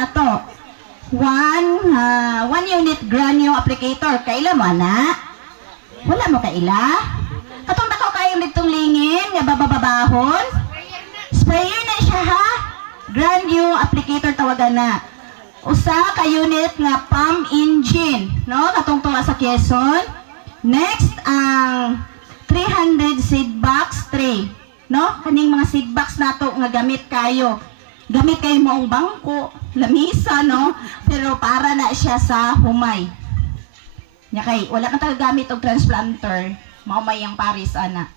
na to. 1 unit granule applicator. Kaila mo na? Wala mo kaila? Katong dako kayo nitong lingin nga bababahon. Sprayer na siya ha. Granule applicator tawagan na. Usa ka unit nga pump engine, no? Katong tuwa sa Quezon. Next ang 300 seed box tray, no? Kaning mga seed box nato nga gamit kayo. Gamit kayo moong bangko, lamisa, no? Pero para na siya sa humay. Nya kay wala man tagagamit og transplanter, mao may ang Paris ana.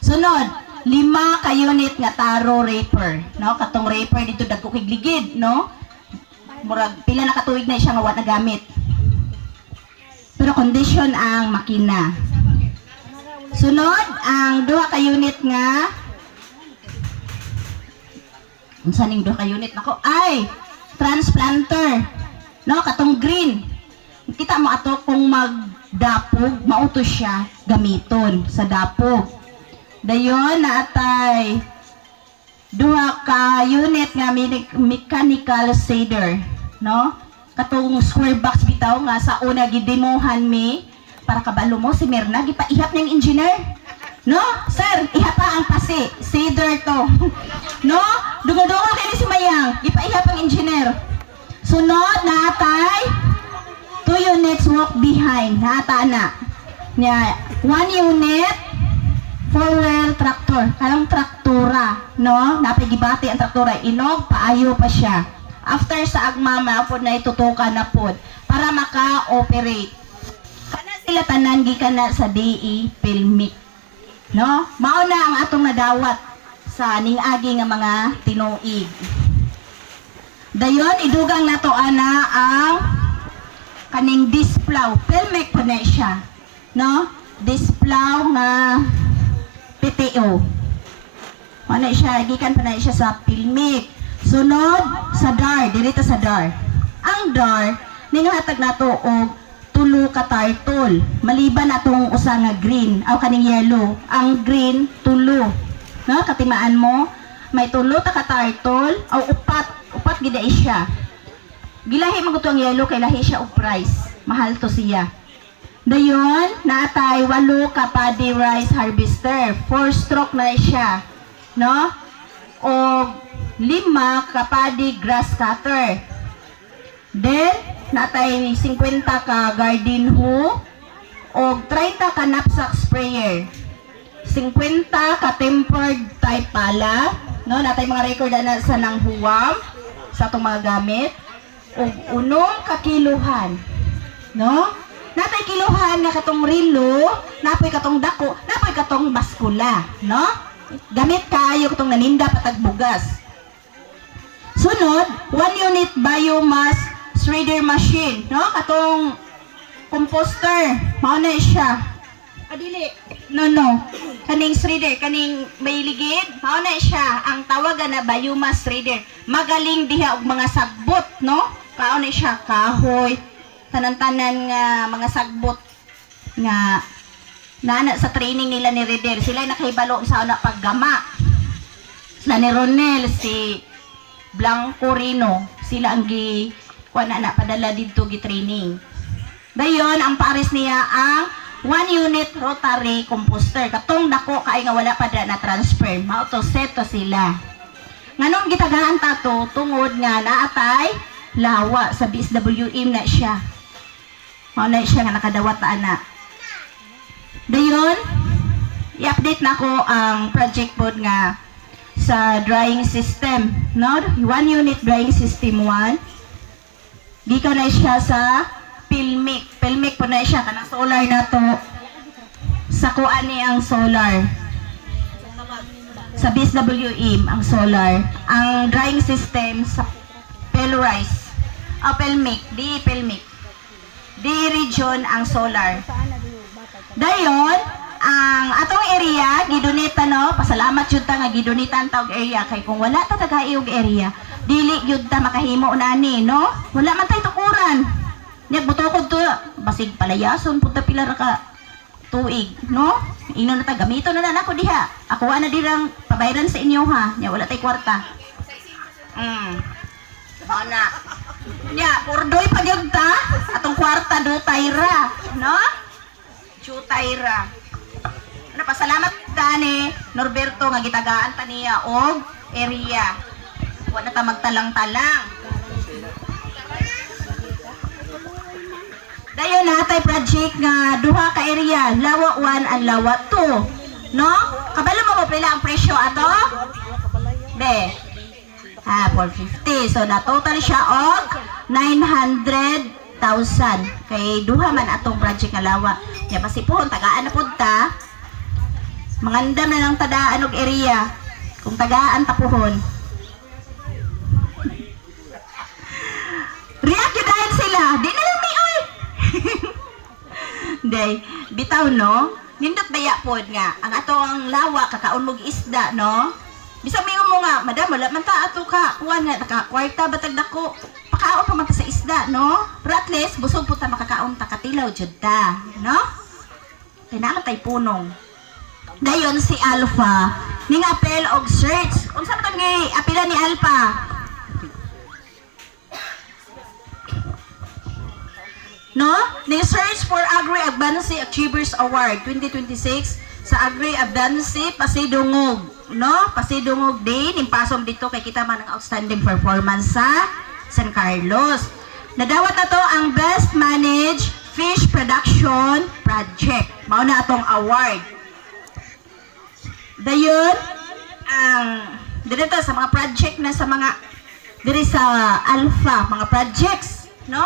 Sunod, 5 ka unit nga taro raper, no? Katong raper dito dagko kay ligid, no? Murag pila na katuig na siya nga wa nagamit. Pero condition ang makina. Sunod, ang 2 ka unit nga unsa ning 2 ka unit nako ay transplanter, no? Katong green. Kita mo ato kung magdapog, mauto siya gamiton sa dapog. Dayon naatay 2 ka unit nga mechanical seeder, no? Katong square box bitaw nga sa una gidemohan mi para kabalo mo si Mirna gipaihap ning engineer. No? Sir, ihapa ang pasi. Seeder to. No? Dungo-dungo kayo si Mayang. Ipaihap ang engineer. Sunod, naatay 2 units walk behind. Naata na. 1 unit 4-wheel tractor. Karang traktura. No? Napagibati ang traktura. Inog, paayo pa siya. After sa agmama, po na itutukan na po para maka-operate. Kana sila tanan gikan na sa DE Pilmic. No? Mauna ang atong nadawat sa ning-agi nga mga tinuig. Dayon idugang nato ana ang kaning displow. Pilmic pa na siya. No? Displow nga PTO. Ano siya? Gikan pa na siya sa Pilmic. Sunod sa DAR. Dirito sa DAR. Ang DAR, ninghatag nato og 2 ka tartol. Maliban atong usa nga green aw kaning yellow. Ang green 2. No, katimaan mo may 3 ta ka tartol aw upat gid siya. Gilahi man ang yellow kay lahi siya og price. Mahal to siya. Dayon naatay 8 ka paddy rice harvester. 4 stroke na siya. No? O 5 ka paddy grass cutter. Then natay 50 ka garden hoe o 30 ka knapsack sprayer. 50 ka tempered type pala, no? Natay mga record na sa nang huwam sa itong mga gamit. O 1 ka kiluhan, no? Natay kiluhan nga katong rilo, napoy katong dako, napoy katong baskula, no? Gamit kayo katong naninda patag bugas. Sunod, 1 unit biomass shredder machine, no? Katong composter, mao na siya. Adili. No. Kaning shredder, kaning may ligid, mao na siya. Ang tawagan na biomass shredder. Magaling diha og mga sagbot, no? Kao na siya kahoy, tanan-tanan nga mga sagbot nga nana sa training nila ni Reder. Sila nakahibalo sa una paggama. Sila ni Ronel, si Blanco Rino, sila ang wala na padala dito gi-training. Dayon ang pares niya ang 1 unit rotary composter. Katong dako kay nga wala pa na transfer. Mao to set to sila. Nganong gitagaan tato tungod nga naatay lawa sa BSWM na siya. Mao na siya nga nakadawat ta ana. Dayon i-update nako ang project board nga sa drying system, no? 1 unit drying system 1. Gikan na siya sa Pilmic. Pilmic po na siya. Kanang solar na to. Sa kuan ni ang solar. Sa BSWM ang solar. Ang drying system sa Pelrice. Pilmic. Di Pilmic. Di region ang solar. Dayon, ang atong area, gidonita no, pasalamat yun ta nga gidonitan ta og area. Kay kung wala ta tagaiog area, dili yun ta makahimo nani, no? Wala man tayo tukuran. Nya butokod to, basig palayason punta pila ra ka tuig, no? Ino na ta gamito na nako diha. Ako na dirang pabayaran sa inyo ha. Nya wala tay kwarta. Ana. Nya, purdoy pa gyud ta. Atong kwarta do tayra, no? Chutayra. Ano pasalamat tani Norberto nga gitagaan ta niya og area. Wa na ta magtalang-talang. Dayon natay project nga duha ka area, Lawa 1 and Lawa 2. No? Kabalo mo pila ang presyo ato? Be. 450. So na total siya og 900,000. Kay duha man atong project nga Lawa. Ya pasipon tagaan na pud ta. Mangandam na lang tadaan og area. Kung tagaan tapuhon. React yun dahil sila. Di na lang may oy. Day, bitaw no? Nindot baya pod nga. Ang ato ang Lawa, kakaon mog isda, no? Bisa may mo nga, madam, wala man ta ato ka. Kuwan nga, nakakwarta batag dako. Pakaon pa man ta sa isda, no? Pero at least, busog po ta makakaon ta katilaw, jud ta, no? Kaya naman tay punong. Dayon si Alpha, ning apel og search. Unsa man nga apela ni Alpha? No? Ni Search for Agri-Advanced Achievers Award 2026 sa Agri-Advanced Pasidungog. No? Pasidungog din. Impasom dito kay kita man ang outstanding performance sa San Carlos. Nadawat na to ang Best Managed Fish Production Project. Mao na atong award. Dayon, ang dito sa mga project na sa mga diri sa Alpha, mga projects, no?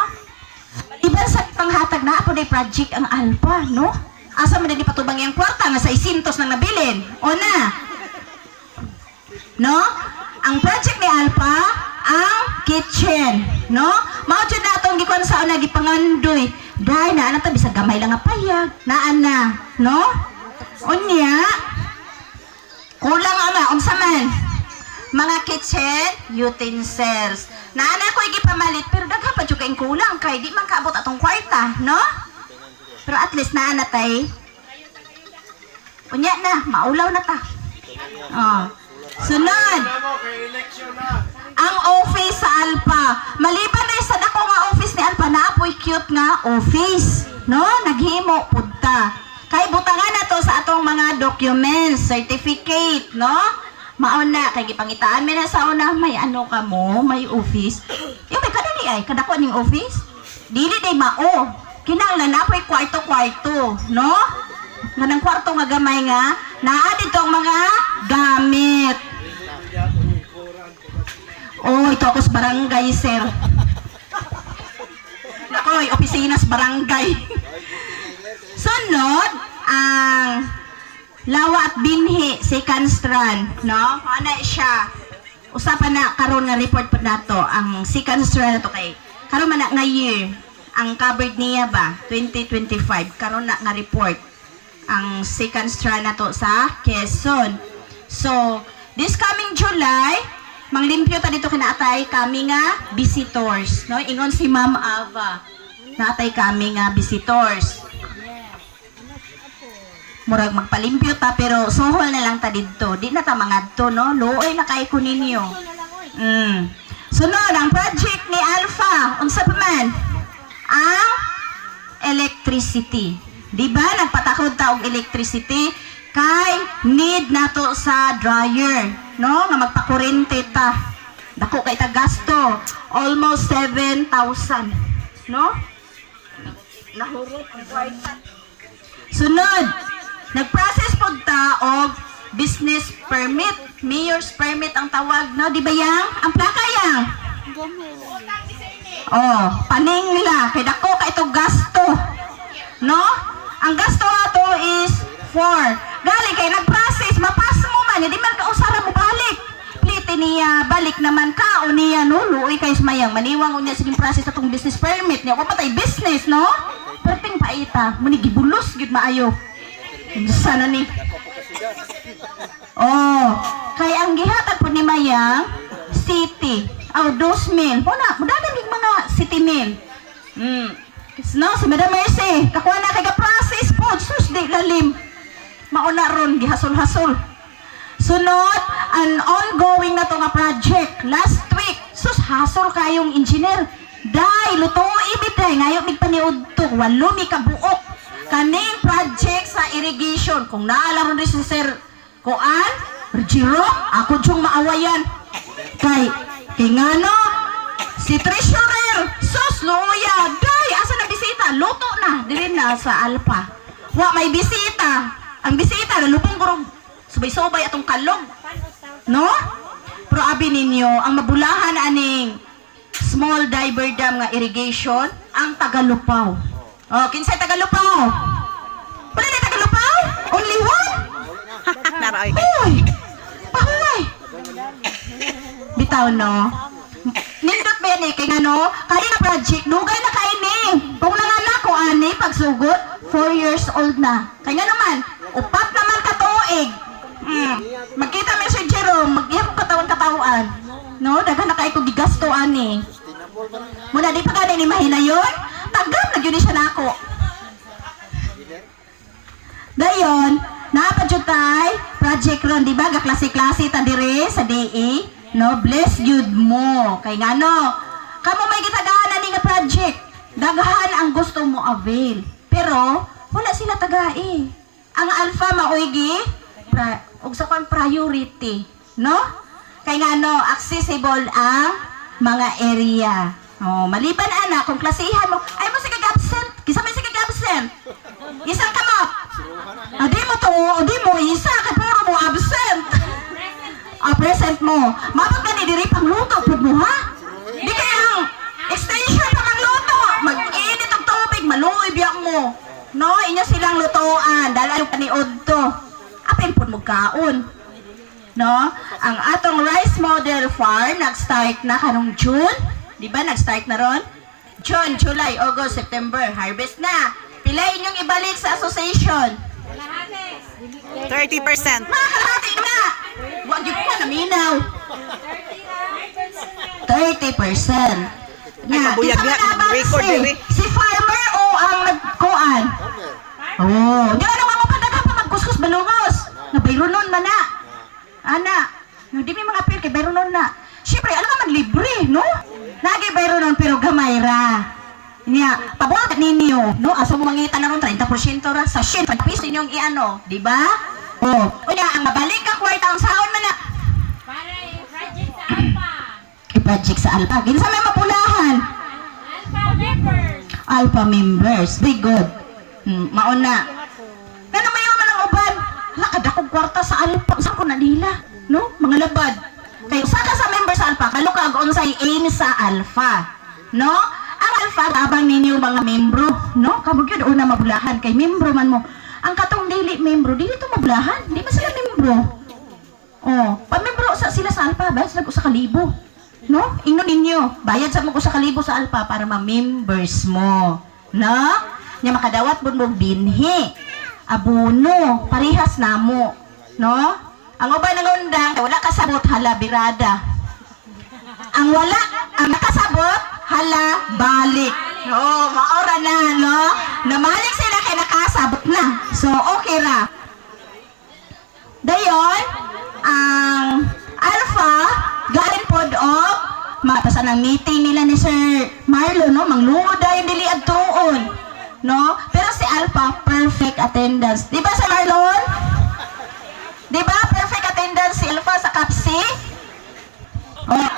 Iba sa panghatag na ako na project ang Alpha, no? Asa man din patubang yung kwarta nga sa 600 nang nabilin. O na? No? Ang project ni Alpha, ang kitchen, no? Mao jud na atong gikuan sa una gipangandoy. Dai na ana ta bisag gamay lang nga payag. Naan na, no? Unya. Kulang ama unsa man? Mga kitchen utensils. Naana ko gipamalit pero daghan pa jud kay kulang kay di man kaabot atong kwarta, no? Pero at least naana tay. Unya na, maulaw na ta. Oh. Sunod. Ang office sa Alpha. Maliban na sa dako nga office ni Alpha, naapoy cute nga office, no? Naghimo pud ta. Kay butangan na to sa atong mga documents, certificate, no? Mauna kay gipangitaan mi na sa una may ano ka mo, may office. Yung may kadali ay kadako ning office. Dili day mao. Kinahanglan na po'y kwarto-kwarto, no? Nga nang kwarto nga gamay nga, naa dito ang mga gamit. Oh, ito ako sa barangay, sir. Nakoy, opisina sa barangay. Sunod, ang Lawa at Binhi, second strand, no? Ano siya? Usapan na, karon nga report po na to. Ang second strand na to kay, karon man na nga year, ang covered niya ba, 2025, karon na nga report. Ang second strand na to sa Quezon. So, this coming July, manglimpyo ta dito kinaatay kami nga visitors, no? Ingon si Ma'am Ava, naatay kami nga visitors. Murag magpalimpyo ta pero suhol na lang ta dito. Di na ta mangadto, no? Luoy na kay ko ninyo. Sunod, ang project ni Alpha, unsa pa man? Ang electricity. Di ba nagpatakod ta og electricity kay need nato sa dryer, no? Nga magpakuryente ta. Dako kay ta gasto, almost 7,000, no? Nahurot ang kwarta. Sunod, nag-process po ta og business permit, mayor's permit ang tawag, no? Di ba yang? Ang plaka yang? Oh, paningla, kay dako ka ito gasto, no? Ang gasto ato is 4. Gali kay nag-process, mapas mo man, hindi man ka usara mo balik. Plite niya, balik naman ka, o niya, no? Luoy kay sumayang, maniwang o niya sige process atong business permit niya. Kung patay business, no? Perting paita, muni gibulos, gid maayo. Sana ni. Oh, kay ang gihatag po ni Mayang city. Oh, 2,000. Po na, mudagan yung mga city mail. No, si Madam Mercy, kakuha na kay ka-process po. Sus, di lalim. Mauna ron, gihasol-hasol. Sunod, an ongoing na to nga project. Last week, sus, hasor kayong engineer. Day, luto ibig day. Ngayon, may paniud to. Walo, may kabuok. Kaning project sa irrigation. Kung naalaro rin si Sir Koan, Jiro, ako diyong maawayan. Kay nga no, si Treasurer, sus, luya. Day, asa na bisita? Luto na. Dili na sa Alpha. Wa, may bisita. Ang bisita, nalupong kurog. Subay-subay atong kalog. No? Pero abi ninyo, ang mabulahan aning small diver dam nga irrigation, ang Tagalupaw. Oh, kinsay Tagalupaw? Wala na Tagalupaw? Only one? Naroy. Uy! Pahuay! Bitaw, no? Nindot ba yan eh? Kaya no, kanina project, dugay na kaini. Kung nanganak ko, ani, pagsugod, 4 years old na. Kaya naman, upat naman katuig. Magkita mo si Jerome, mag-ihap katawan-katawan. No, daghan na kayo kong gigasto, ani. Muna, di pa gani ni Mahina yun? Tagam, nagyun siya na ako. Dayon, napadyo tay, project ron, di ba? Gaklase-klase ta dire sa DE. No, bless good mo. Kay nga no, kamo may gitagaan ni nga project. Daghan ang gusto mo avail. Pero, wala sila tagai. Ang Alpha maoygi, ug sa kwan priority. No? Kay nga no, accessible ang mga area. Oh, maliban ana, kung klasihan mo, ay mo si kag-absent. Kisa may si kag-absent. Isang kamot. Di mo to, di mo isa, kay puro mo absent. Present mo. Mabag ka ni diri pang luto pud mo ha? Di kaya ang extension pa kang luto. Mag-init ang tubig, maluoy biyak mo. No, inyo silang lutoan dahil ang paniod to. Apin pud mo kaon. No? Ang atong rice model farm nag-start na kanong June. Di ba nag-start na ron? June, July, August, September. Harvest na. Pila inyong ibalik sa association? 30%. Makalahati na! Huwag yung pa naminaw. 30%. Nga, kabuyag isa yan. man abang Record diri. si farmer o ang nagkuan? Oh, di ano nga mo padaga pa magkuskus balungos. Nga bayronon man na. Ana, di may mga pil kay bayronon na. Siyempre, alam ka man libre, no? Nagi bayronon pero gamay ra. Niya, pabuhat ninyo, no? Aso mo mangita na ron 30% ra sa shit. Pagpis ninyong iano, di ba? Oh, unya ang mabalik ka kwarta ang sahon man na. Para i-project sa Alpha. I-project sa Alpha. Kinsa may mapulahan? Alpha members. Alpha members. Very good. Mauna. Kano mayo man ang uban? Nakadakog kwarta sa Alpha. Saan ko na nila? No? Mga labad. Kaya usa ka sa member sa Alpha, kalukag unsay aim sa Alpha. No? Ang Alpha, tabang ninyo mga membro. No? Kamog yun, una mabulahan. Kay membro man mo. Ang katong dili membro, dili to mabulahan. Di ba sila membro? Oh, pamembro sa sila sa Alpha, bayad sila ko sa kalibo. No? Ingnon ninyo, bayad sa mo ko sa kalibo sa Alpha para ma-members mo. No? Nya makadawat bun mo binhi. Abono, parihas namo. No? Ang uban ng undang, wala kasabot hala birada. Ang wala, ang nakasabot hala balik. No, maora na, no? Namalik sila kay nakasabot na. So, okay ra. Dayon, ang Alpha, galing pod og matasan ang meeting nila ni Sir Marlon, no? Mangluod dahil dili adtuon. No? Pero si Alpha, perfect attendance. Di ba Sir Marlon? Di ba? Perfect attendance si Alpha sa CAPSI? Oh.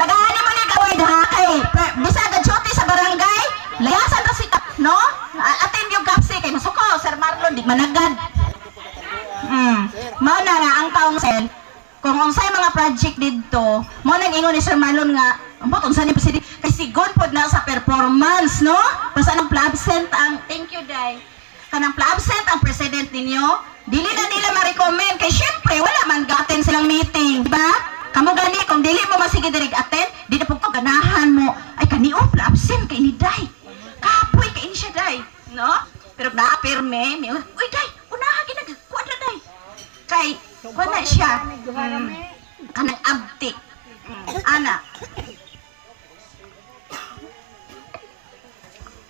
Tagahan mo ni Kaway ha kay bisa ga duty sa barangay. Layasan ra si no? Attend yung CAPSI kay masuko Sir Marlon di managad. Mao na nga ang council kung unsay mga project didto, mo nang ingon ni Sir Marlon nga, ambot unsa ni presidente kasi good pod na sa performance, no? Basta nang absent ang thank you Day. Kanang absent ang president ninyo, dili na nila ma-recommend kay syempre wala man ga-attend silang meeting, di ba? Kamo gani kung dili mo masige diri attend, di na pud ko ganahan mo. Ay kaniop la absent kay ni Day. Kapoy kay ni siya Day, no? Pero na-apirme, uy Day, unaha ginagkuan na Day. Kay wala siya. Kanang abtik. Ana.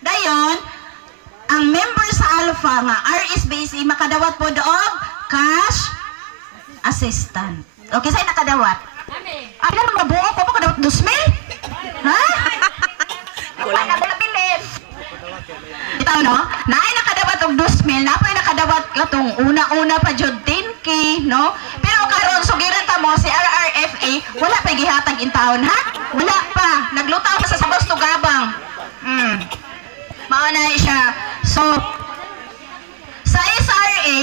Dayon, ang member sa Alpha nga RSBC makadawat po og cash assistant. Okay, sa'yo nakadawat? Kami. Ay, naman mabuo ko po kadawat kadaot 2,000? Ha? Kulang. Wala na bilin. Ito no, naay nakadawat og 2,000, napay nakadawat katong una-una pa jud 10K, no? Pero karon sugiran ta mo si RRFA, wala pa gihatag in taon ha? Wala pa. Naglutaw pa sa Sabos Tugabang. Mao na siya. So sa SRA,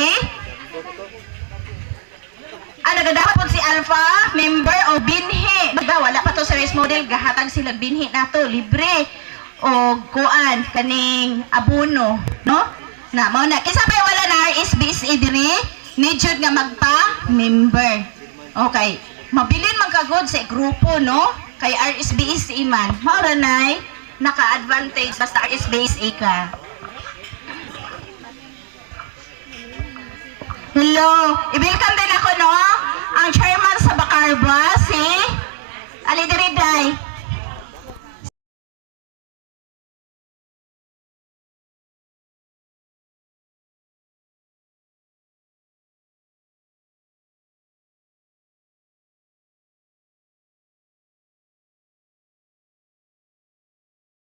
nagadapat po si Alpha, member o binhi. Diba, wala pa to sa race model, gahatag sila binhi na to, libre. O kuan, kaning abono, no? Na, mao na. Kisa pa wala na RSBSA diri, need yun nga magpa-member. Okay. Mabilin magkagod sa grupo, no? Kay RSBSA man. Mao ra nay, naka-advantage basta RSBSA ka. Hello, i-welcome din ako, no?